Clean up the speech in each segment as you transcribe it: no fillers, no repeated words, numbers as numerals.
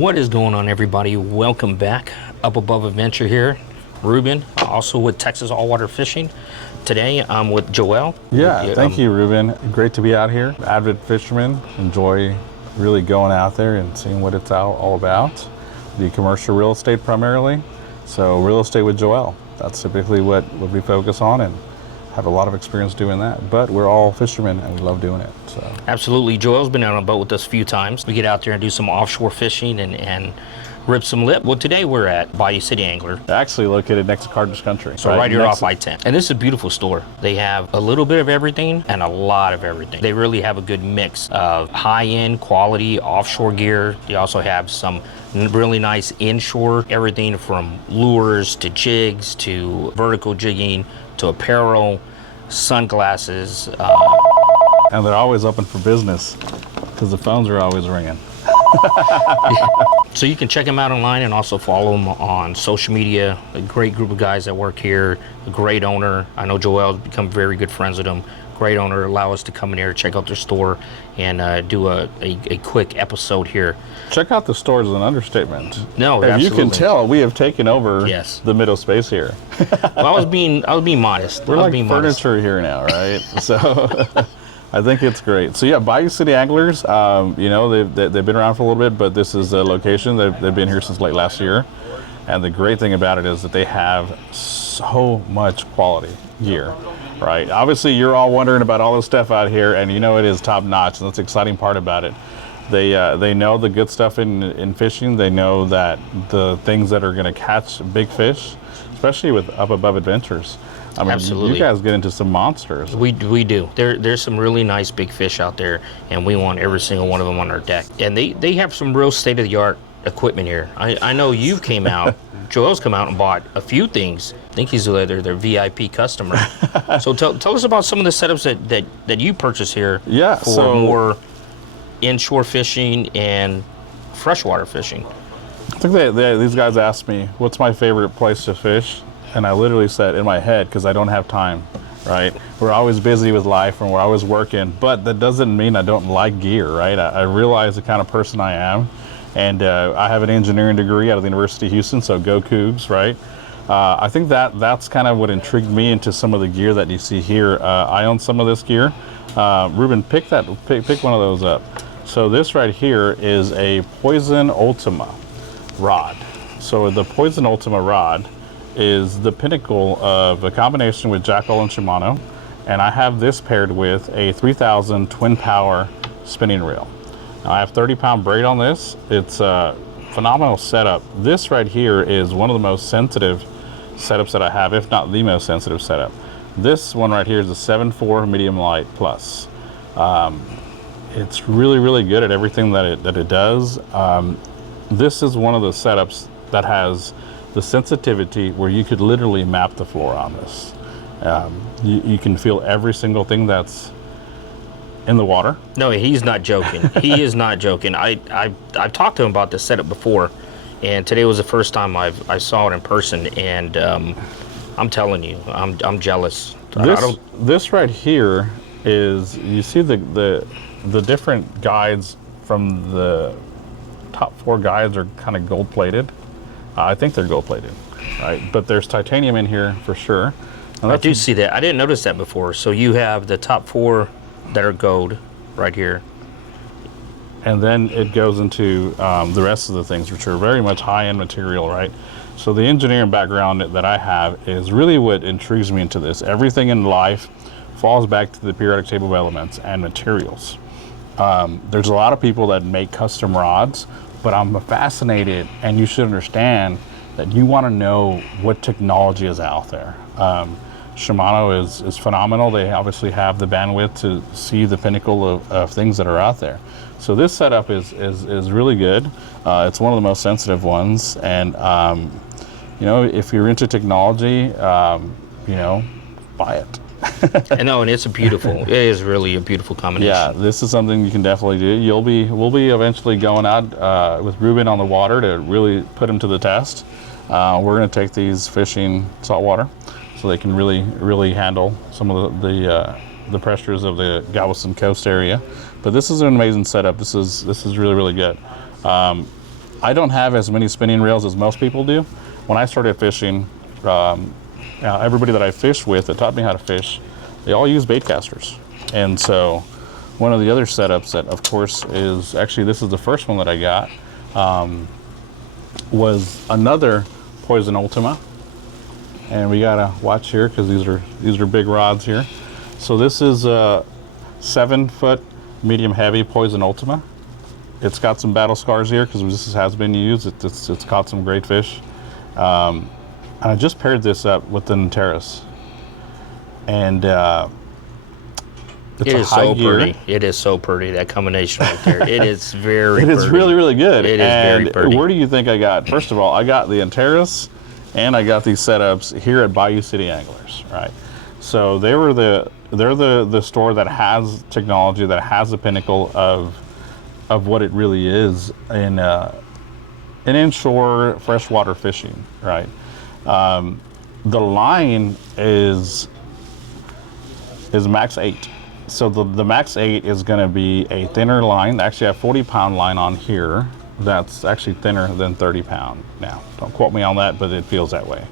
What is going on, everybody? Welcome back. Up Above Adventure here. Ruben, also with Texas All Water Fishing. Today I'm with Joel. Yeah, thank you, Ruben. Great to be out here. Avid fisherman. Enjoy really going out there and seeing what it's all about. The commercial real estate primarily. So real estate with Joel. That's typically what we focus on, and have a lot of experience doing that. But we're all fishermen and we love doing it. So Absolutely. Joel's been out on a boat with us a few times. We get out there and do some offshore fishing and rip some lip. Well, today we're at Bayou City Angler. actually located next to Carter's Country. So right here off I-10. And this is a beautiful store. They have a little bit of everything and a lot of everything. They really have a good mix of high-end quality offshore gear. They also have some really nice inshore, everything from lures to jigs to vertical jigging to apparel, sunglasses. And they're always open for business because the phones are always ringing. So you can check them out online and also follow them on social media. A great group of guys that work here, a great owner. I know Joel's become very good friends with them. Great owner, allow us to come in here, check out their store, and do a quick episode here. Check out the store is an understatement. No, if absolutely. you can tell, we have taken over the middle space here. Well, I was being modest. We're like furniture here now, right? So I think it's great. So yeah, Bayou City Anglers, you know, they've been around for a little bit, but this is the location. They've been here since late last year. And the great thing about it is that they have so much quality gear, right? Obviously, you're all wondering about all this stuff out here, and you know it is top notch, and that's the exciting part about it. They know the good stuff in fishing. They know that the things that are going to catch big fish, especially with Up Above Adventures. I mean, Absolutely. You guys get into some monsters. We do. There's some really nice big fish out there, and we want every single one of them on our deck. And they have some real state-of-the-art equipment here. I know you came out, Joel's come out and bought a few things. I think he's their VIP customer. So tell us about some of the setups that you purchase here for more inshore fishing and freshwater fishing. I think these guys asked me, what's my favorite place to fish? And I literally said in my head, because I don't have time, right? We're always busy with life and we're always working, but that doesn't mean I don't like gear, right? I realize the kind of person I am. And I have an engineering degree out of the University of Houston, so go Cougs, right? I think that's kind of what intrigued me into some of the gear that you see here. I own some of this gear. Ruben, pick one of those up. So this right here is a Poison Ultima rod. So the Poison Ultima rod is the pinnacle of a combination with Jackal and Shimano. And I have this paired with a 3000 twin power spinning reel. Now, I have 30-pound braid on this. It's a phenomenal setup. This right here is one of the most sensitive setups that I have, if not the most sensitive setup. This one right here is a 7.4 medium light plus. It's really, really good at everything that it does. This is one of the setups that has the sensitivity where you could literally map the floor on this. You can feel every single thing that's in the water. No, he's not joking. He is not joking. I've talked to him about this setup before, and today was the first time I saw it in person, and I'm telling you, I'm jealous. This right here is, you see the different guides from the top 4 guides are kind of gold plated. I think they're gold plated, right? But there's titanium in here for sure. I do see that. I didn't notice that before. So you have the top 4 that are gold right here, and then it goes into the rest of the things, which are very much high-end material, right? So the engineering background that I have is really what intrigues me into this. Everything in life falls back to the periodic table of elements and materials. There's a lot of people that make custom rods, but I'm fascinated, and you should understand that you want to know what technology is out there. Shimano is phenomenal. They obviously have the bandwidth to see the pinnacle of things that are out there. So this setup is really good. It's one of the most sensitive ones, and you know, if you're into technology, you know, buy it. I know, and it's it is really a beautiful combination. Yeah, this is something you can definitely do. We'll be eventually going out with Ruben on the water to really put him to the test. We're going to take these fishing saltwater, so they can really handle some of the pressures of the Galveston coast area. But this is an amazing setup. This is really good. I don't have as many spinning reels as most people do. When I started fishing, everybody that I fished with that taught me how to fish, they all use bait casters. And so one of the other setups that, of course, is actually, this is the first one that I got, was another Poison Ultima. And we gotta watch here because these are big rods here. So this is a 7-foot medium heavy Poison Ultima. It's got some battle scars here because this has been used. It's caught some great fish. And I just paired this up with the Terrace. And it's it a is high so gear. pretty. It is so pretty, that combination right there. It is very It is pretty. really, really good. It is and very pretty. Where do you think I got? First of all, I got the Terrace and I got these setups here at Bayou City Anglers, right? So they're the store that has technology, that has the pinnacle of what it really is in inshore freshwater fishing, right? The line is max 8. So the max 8 is going to be a thinner line. Actually, I have 40-pound line on here. That's actually thinner than 30-pound. Now, don't quote me on that, but it feels that way.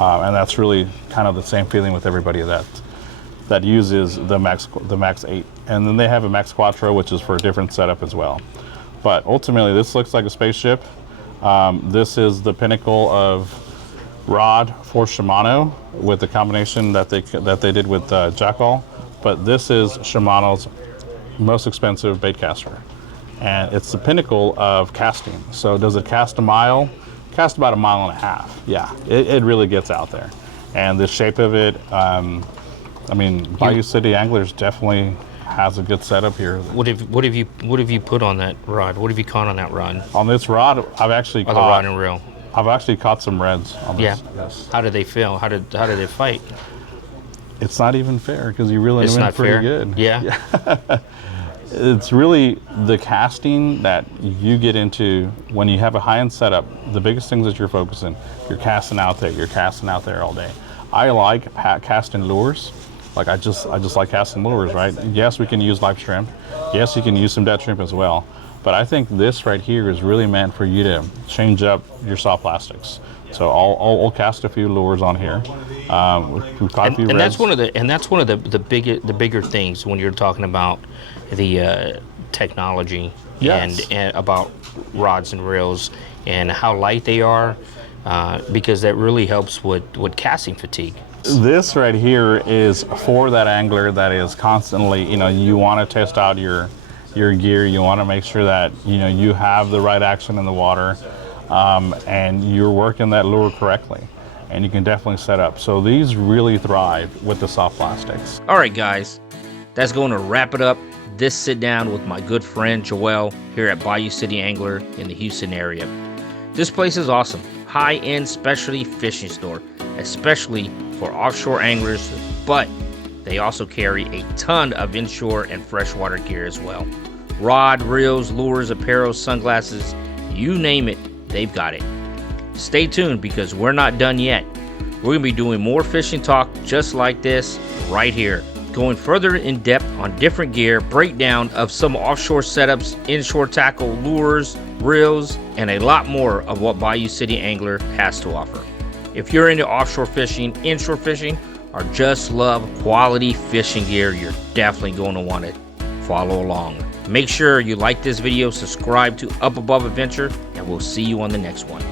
And that's really kind of the same feeling with everybody that uses the max 8. And then they have a max quattro, which is for a different setup as well. But ultimately, this looks like a spaceship. This is the pinnacle of rod for Shimano with the combination that they did with Jackall. But this is Shimano's most expensive bait caster. And it's the pinnacle of casting. So does it cast a mile? Cast about 1.5 miles. Yeah, it really gets out there. And the shape of it, I mean, Bayou City Anglers definitely has a good setup here. What have you put on that rod? What have you caught on that rod? On this rod, I've actually On the rod and reel. I've actually caught some reds on this. Yeah. Yes. How did they feel? How did they fight? It's not even fair because you really It's went not pretty fair. good. Yeah. It's really the casting that you get into when you have a high-end setup. The biggest things that you're focusing, you're casting out there. You're casting out there all day. I like casting lures. Like I just like casting lures, right? Yes, we can use live shrimp. Yes, you can use some dead shrimp as well. But I think this right here is really meant for you to change up your soft plastics. So I'll cast a few lures on here. We've caught a few and reds. that's one of the bigger things when you're talking about the technology. Yes. and about rods and reels and how light they are, because that really helps with casting fatigue. This right here is for that angler that is constantly, you want to test out your gear. You want to make sure that you have the right action in the water, and you're working that lure correctly, and you can definitely set up. So these really thrive with the soft plastics. All right, guys, that's going to wrap it up. This sit down with my good friend Joel here at Bayou City Angler in the Houston area. This place is awesome. High-end specialty fishing store, especially for offshore anglers, but they also carry a ton of inshore and freshwater gear as well. Rod, reels, lures, apparel, sunglasses, you name it, they've got it. Stay tuned because we're not done yet. We're going to be doing more fishing talk just like this right here, going further in depth on different gear, breakdown of some offshore setups, inshore tackle, lures, reels, and a lot more of what Bayou City Angler has to offer. If you're into offshore fishing, inshore fishing, or just love quality fishing gear, you're definitely going to want to follow along. Make sure you like this video, subscribe to Up Above Adventure, and we'll see you on the next one.